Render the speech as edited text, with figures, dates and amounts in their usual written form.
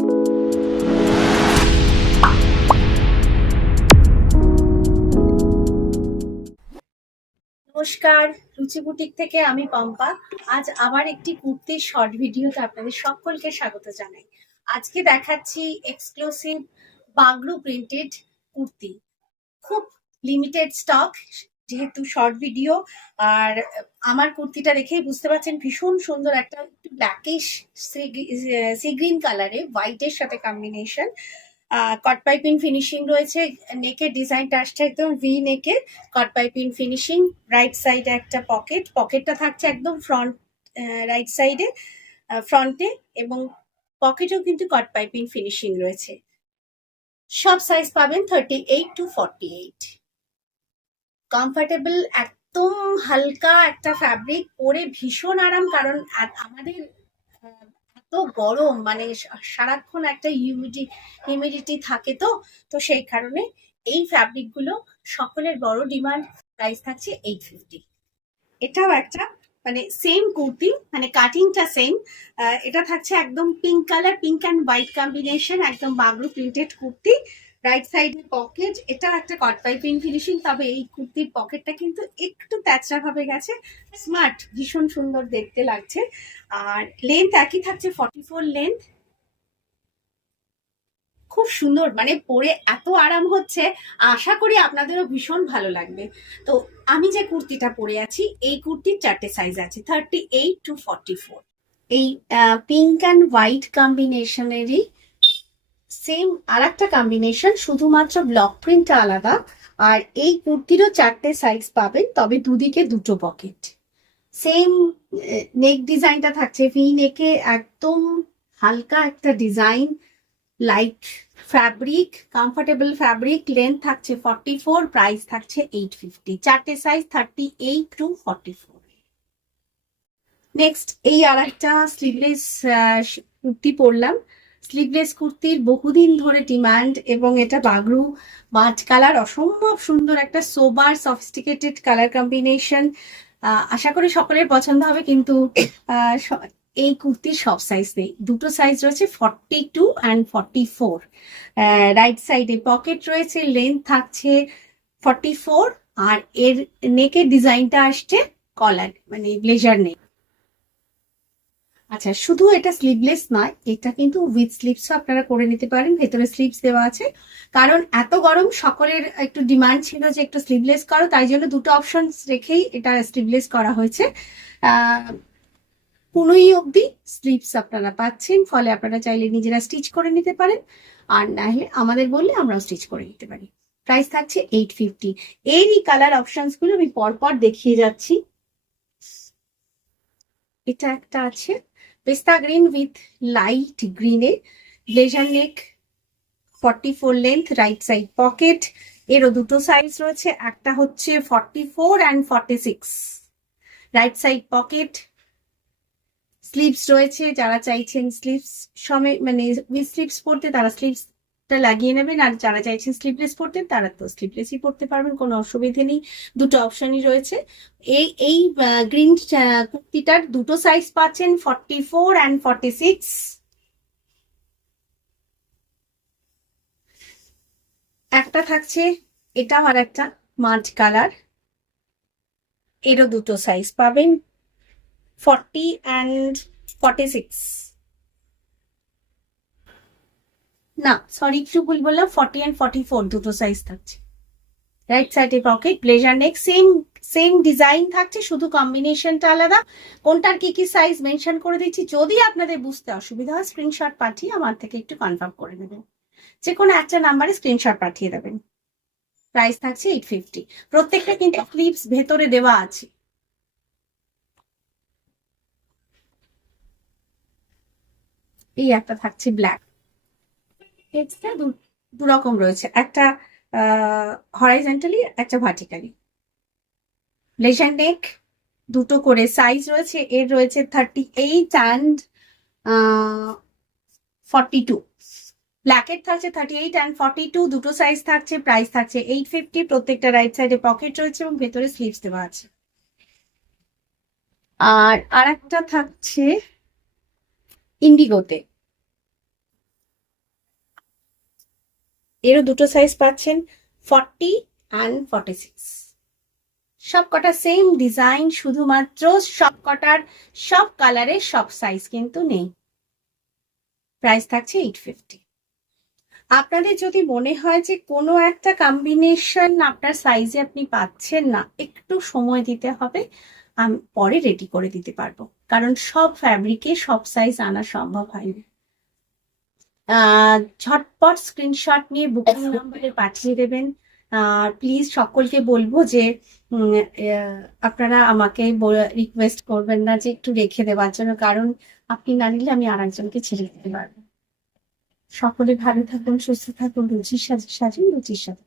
নমস্কার, রুচি বুটিক থেকে আমি পম্পা। আজ আবার একটি কুর্তির শর্ট ভিডিওতে আপনাদের সকলকে স্বাগত জানাই। আজকে দেখাচ্ছি এক্সক্লুসিভ বাগরু প্রিন্টেড কুর্তি। খুব লিমিটেড স্টক, যেহেতু শর্ট ভিডিও। আর আমার কুর্তিটা দেখেই বুঝতে পারছেন ভীষণ সুন্দর, একটা একটু ব্ল্যাকিশ সি গ্রিন কালারে হোয়াইটের সাথে কম্বিনেশন। কট পাইপিং ফিনিশিং রয়েছে, নেকের ডিজাইনটা আসছে একদম ভি নেকে, কট পাইপিং ফিনিশিং। রাইট সাইডে একটা পকেটটা থাকছে একদম ফ্রন্ট রাইট সাইডে ফ্রন্টে, এবং পকেটেও কিন্তু কট পাইপিং ফিনিশিং রয়েছে। সব সাইজ পাবেন 38 to 48। কমফর্টেবল, একদম হালকা একটা ফ্যাব্রিক, পরে ভীষণ আরাম। কারণ আমাদের এত গরম, মানে সারাক্ষণ একটা হিউমিডিটি থাকে, তো সেই কারণে এই ফ্যাব্রিক গুলো সকলের বড় ডিমান্ড। প্রাইস থাকছে 850। এটাও একটা মানে সেম কুর্তি, মানে কাটিংটা সেম। এটা থাকছে একদম pink colour, pink and white combination, একদম বাগরু প্রিন্টেড কুর্তি। রাইট সাইডে পকেট, এটা একটা কট পাইপিং ফিনিশিং, তবে এই কুর্তির পকেটটা কিন্তু একটু প্যাচরা ভাবে গেছে। স্মার্ট, ভীষণ সুন্দর দেখতে লাগছে। আর লেন্থ একই থাকছে 44 লেন্থ। খুব সুন্দর, মানে পরে এত আরাম হচ্ছে, আশা করি আপনাদেরও ভীষণ ভালো লাগবে। তো আমি যে কুর্তিটা পরে আছি, এই কুর্তির 4টে সাইজ আছে, 38 to 44। এই পিঙ্ক অ্যান্ড হোয়াইট কম্বিনেশনেরই সেম আর একটা কম্বিনেশন, শুধুমাত্র ব্লক প্রিন্টটা আলাদা। আর এই কুর্তিরও 4টে সাইজ পাবেন, তবে দুদিকে দুটো পকেট। সেম নেক ডিজাইনটা থাকছে ভি নেকে, একদম হালকা একটা design, light fabric, comfortable fabric. Length থাকছে 44, প্রাইস থাকছে 850। 4টে সাইজ 38 to 44। নেক্সট এই আর একটা স্লিভলেস কুর্তি পরলাম। স্লিভলেস কুর্তির বহুদিন ধরে ডিমান্ড, এবং এটা বাগরু মাঠ কালার, অসম্ভব সুন্দর একটা সোবার সফিস্টিকেটেড কালার কম্বিনেশন। আশা করি সকলের পছন্দ হবে, কিন্তু এই কুর্তির সব সাইজ নেই, দুটো সাইজ রয়েছে 42 and 44। রাইট সাইডে পকেট রয়েছে, লেন্থ থাকছে 44, আর এর নেকের ডিজাইনটা আসছে কলার, মানে ব্লেজার নেক। আচ্ছা, শুধু এটা স্লিভলেস নয়, এটা কিন্তু উইথ স্লিভসও আপনারা করে নিতে পারেন, ভেতরে স্লিভস দেওয়া আছে। কারণ এত গরম, সকলের একটু ডিমান্ড ছিল যে একটু স্লিভলেস করো, তাই জন্য দুটো অপশন রেখেই এটা স্লিভলেস করা হয়েছে। 15 অব্দি স্লিভস আপনারা পাচ্ছেন, ফলে আপনারা চাইলে নিজেরা স্টিচ করে নিতে পারেন, আর না হলে আমাদের বললে আমরাও স্টিচ করে নিতে পারি। প্রাইস থাকছে 850। এরই কালার অপশনস গুলো আমি পরপর দেখিয়ে যাচ্ছি। এটা একটা আছে পেস্তা গ্রিন উইথ লাইট গ্রিনে, blazer neck, 44 length, right side pocket. এরও দুটো সাইজ রয়েছে, একটা হচ্ছে 44 and 46। Right side pocket, sleeves রয়েছে, যারা চাইছেন স্লিভস সমেত মানে উইথ স্লিভস পরতে তারা স্লিভসটা লাগিয়ে নেবেন, আর যারা চাইছেন স্লিভলেস পরতে তারা তো স্লিভলেসই পরতে পারবেন, কোনো অসুবিধে নেই। দুটো অপশনই রয়েছে। এই গ্রিন কুর্তিটার দুটো সাইজ পাচ্ছেন, 44 and 46। একটা থাকছে এটাও আর একটা মাঝ কালার, এরও দুটো সাইজ পাবেন, 40 and 46। না সরি, একটু ভুল বললাম, 40 and 44 দুটো সাইজ থাকছে। রাইট সাইডে পকেট, ব্লেজার নেক, সেম ডিজাইন থাকছে, শুধু কম্বিনেশনটা আলাদা। কোনটার কি কি সাইজ মেনশন করে দিচ্ছি, যদি আপনাদের বুঝতে অসুবিধা হয় স্ক্রিনশট পাঠিয়ে আমার থেকে একটু কনফার্ম করে নেবেন, যে কোনো একটা নাম্বারে স্ক্রিনশট পাঠিয়ে দেবেন। প্রাইস থাকছে 850। প্রত্যেকটা কিন্তু স্লিভস ভেতরে দেওয়া আছে। এই একটা থাকছে ব্ল্যাক, টেক্সটটা দু রকম রয়েছে, একটা হরাইজন্টালি, একটা ভার্টিক্যালি। ব্লেজার নেক, দুটো করে সাইজ রয়েছে, এর রয়েছে 38 and 42। ব্ল্যাকের থাকছে 38 and 42, দুটো সাইজ থাকছে, প্রাইস থাকছে 850। প্রত্যেকটা রাইট সাইডে পকেট রয়েছে এবং ভেতরে স্লিভস দেওয়া আছে। আর একটা থাকছে ইন্ডিগোতে, এরও দুটো সাইজ পাচ্ছেন, 40 অ্যান্ড 46। সব কটা সেম ডিজাইন, শুধুমাত্র সব কটার সব কালারের সব সাইজ কিন্তু নেই। প্রাইস থাকছে 850। আপনাদের যদি মনে হয় যে কোনো একটা কম্বিনেশন আপনার সাইজে আপনি পাচ্ছেন না, একটু সময় দিতে হবে, আমি পরে রেডি করে দিতে পারবো, কারণ সব ফ্যাব্রিকে সব সাইজ আনা সম্ভব হয়নি। ঝটপট স্ক্রিনশট নিয়ে বুকিং নাম্বারে পাঠিয়ে দেবেন। প্লিজ সকলকে বলবো যে আপনারা আমাকে রিকোয়েস্ট করবেন না যে একটু রেখে দেওয়ার জন্য, কারণ আপনি না নিলে আমি আরেকজনকে ছেড়ে দিতে পারবো। সকলে ভালো থাকুন, সুস্থ থাকুন, রুচির সাথে সাজুন, রুচির সাথে।